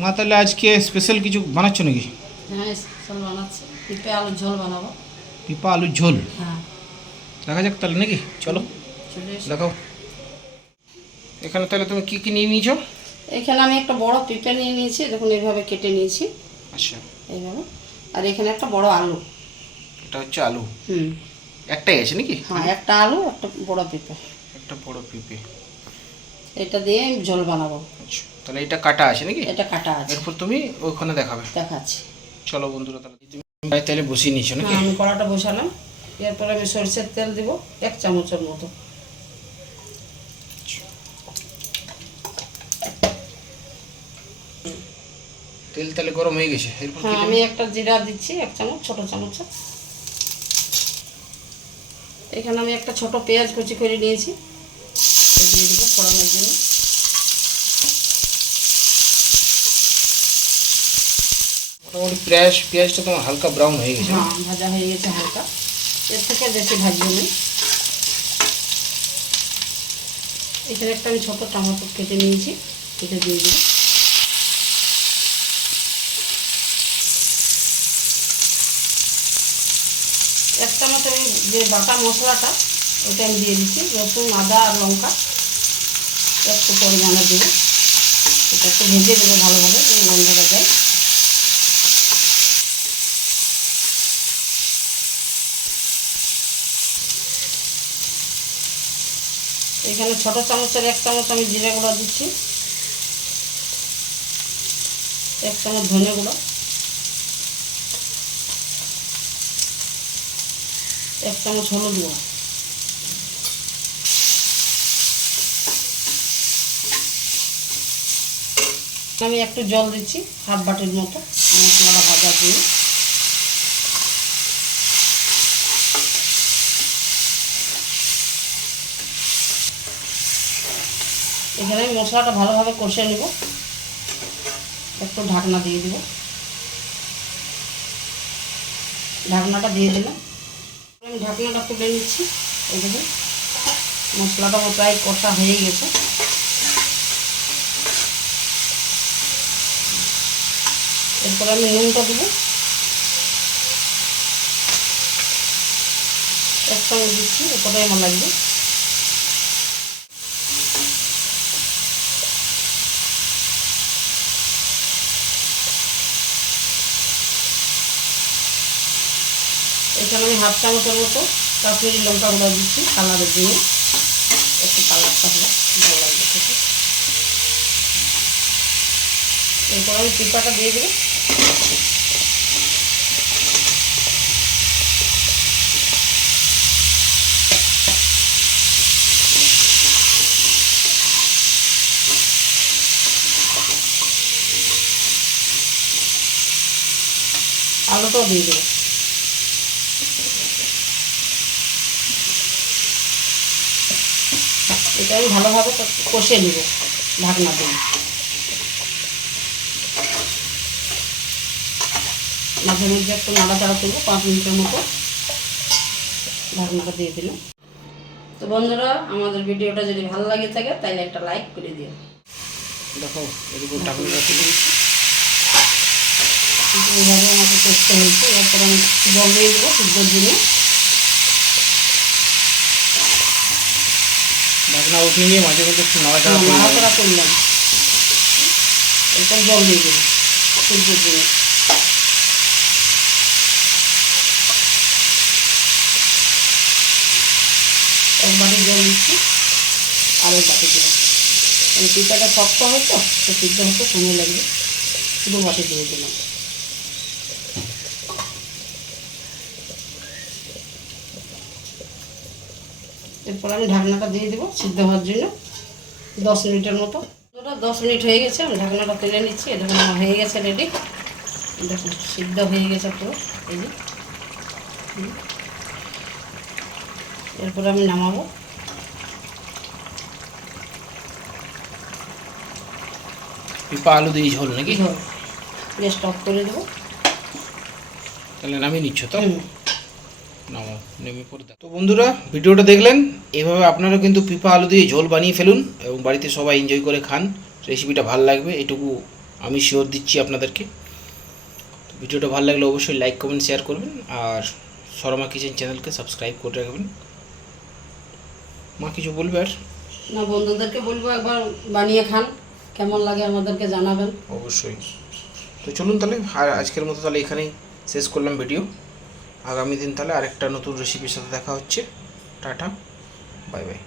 মা তাহলে আজকে স্পেশাল কিছু বানাচ্ছ নাকি? হ্যাঁ স্পেশাল বানাচ্ছি, পেঁপে আলুর ঝোল বানাবো। পিপা আলুর ঝোল? হ্যাঁ দেখা যাক তাহলে নাকি, চলো চলে এসো। দেখাও। এখানে তাহলে তুমি কি কি নিয়ে নিয়েছো? এখানে আমি একটা বড় পেঁপে নিয়ে নিয়েছি, দেখুন এইভাবে কেটে নিয়েছি আচ্ছা, এইভাবে। আর এখানে একটা বড় আলু। এটা হচ্ছে আলু। হুম, একটাই আছে নাকি? হ্যাঁ একটা আলু, একটা বড় পেঁপে। একটা বড় পেঁপে। এটা দিয়ে আমি ঝোল বানাবো। আচ্ছা, তাহলে এটা কাটা আছে নাকি? এটা কাটা আছে, এরপর তুমি ওখানে দেখাবে। দেখাচ্ছি। চলো বন্ধুরা, তাহলে তুমি তাহলে বসিয়ে নিয়েছো নাকি? হ্যাঁ আমি কড়াটা বসালাম, এরপর আমি সরষের তেল দিব 1 চামচের মতো। তেল তাহলে গরম হয়ে গেছে, এরপর কি হ্যাঁ দেবে? আমি একটা জিরা দিচ্ছি 1 চামচ, ছোট চামচ। এখানে আমি একটা ছোট পেঁয়াজ কুচি করে নিয়েছি, দিয়ে দিব ফোড়নের জন্য। মোটামুটি পেঁয়াজটা তোমার হালকা ব্রাউন হয়ে গেছে। হ্যাঁ ভাজা হয়ে গেছে হালকা, এর থেকে বেশি ভাজবো না। এখানে একটা আমি ছোটো টমেটো কেটে নিয়েছি, এটা দিয়ে দিব। এক চামচ আমি যে বাটা মশলাটা ওটা আমি দিয়ে দিচ্ছি, রসুন আদা আর লঙ্কা একটু পরিমাণে দেবো। এটা একটু ভেজে দেবো ভালোভাবে, গন্ধটা যায়। এখানে ছোটো চামচের 1 চামচ আমি জিরে গুঁড়ো দিচ্ছি, 1 চামচ ধনে গুঁড়ো, 1 চামচ হলুদ গুঁড়ো। আমি একটু জল দিচ্ছি, হাফ বাটির মতো, মশলাটা ভাজার জন্য। এখানে আমি মশলাটা ভালোভাবে কষে নেব, একটু ঢাকনা দিয়ে দিব। ঢাকনাটা দিয়ে দিলাম, আমি ঢাকনাটা তুলে নিচ্ছি। এই দেখুন মশলাটা প্রায় কষা হয়ে গেছে। এরপরে আমি নুনটা দেবো, 1 চামচ দিচ্ছি, এরপরে আমার লাগবে। এখানে আমি হাফ চামচের মতো কাশ্মীরি লঙ্কা গুঁড়ো দিচ্ছি কালারের জন্য, একটু কালারটা হলে ভালো লাগবে খেতে। এরপর আমি পেঁপাটা দিয়ে দেবো। আলুটাও দিয়ে দেবো। এটা আমি ভালোভাবে কষে নেব ঢাকনা দিয়ে। মাঝে মধ্যে একটু নাড়াচাড়া করবো 5 মিনিটের মতো। ঢাকনাটা দিয়ে দিলাম। তো বন্ধুরা, আমাদের ভিডিওটা যদি ভালো লাগে থাকে তাহলে একটা লাইক করে দিও। দেখো এরকম ঢাকনাটা তুলে এইভাবে আমাকে করতে হয়েছে। এরপর আমি জল দিয়ে দেবো সিদ্ধর জন্য। ঢাকনা উঠিয়ে নিয়ে মাঝে মধ্যে একটু নাড়াচাড়া করে নেবে। নাড়াচাড়া করলাম, এরপর জল দিয়ে দেবো সিদ্ধর জন্য। এক বাটি জল দিচ্ছি, আর 1 বাটি জল। এই পিঠাটা শক্ত হয় তো সিদ্ধ হতে সময় লাগবে, 2 বাটি দিয়ে দিলাম। এরপর আমি ঢাকনাটা দিয়ে দেবো সিদ্ধ হওয়ার জন্য 10 মিনিটের মতো। 10 মিনিট হয়ে গেছে, আমি ঢাকনাটা তুলে নিচ্ছি। এটা আমার হয়ে গেছে রেডি, দেখুন সিদ্ধ হয়ে গেছে পুরো। এই যে এরপর আমি নামাবো। পিপা আলু দিয়ে ঝোল নাকি? ঝোল গ্যাস অফ করে দেবো। তাহলে নামিয়ে নিচ্ছ তো? নামাও, নেমে পড়ে দাও। তো বন্ধুরা, ভিডিওটা দেখলেন, এভাবে আপনারা কিন্তু পিপা আলু দিয়ে ঝোল বানিয়ে ফেলুন এবং বাড়িতে সবাই এনজয় করে খান। রেসিপিটা ভালো লাগবে, এটুকু আমি শিওর দিচ্ছি আপনাদেরকে। ভিডিওটা ভালো লাগলে অবশ্যই লাইক কমেন্ট শেয়ার করবেন, আর শর্মা কিচেন চ্যানেলকে সাবস্ক্রাইব করে রাখবেন। মা কিছু বলবে আর? না, বন্ধুদেরকে বলবো একবার বানিয়ে খান, কেমন লাগে আমাদেরকে জানাবেন। অবশ্যই। তো চলুন তাহলে, আর আজকের মতো তাহলে এখানেই শেষ করলাম ভিডিও। আগামী দিন তাহলে আরেকটা নতুন রেসিপির সাথে দেখা হচ্ছে। Tata, bye bye.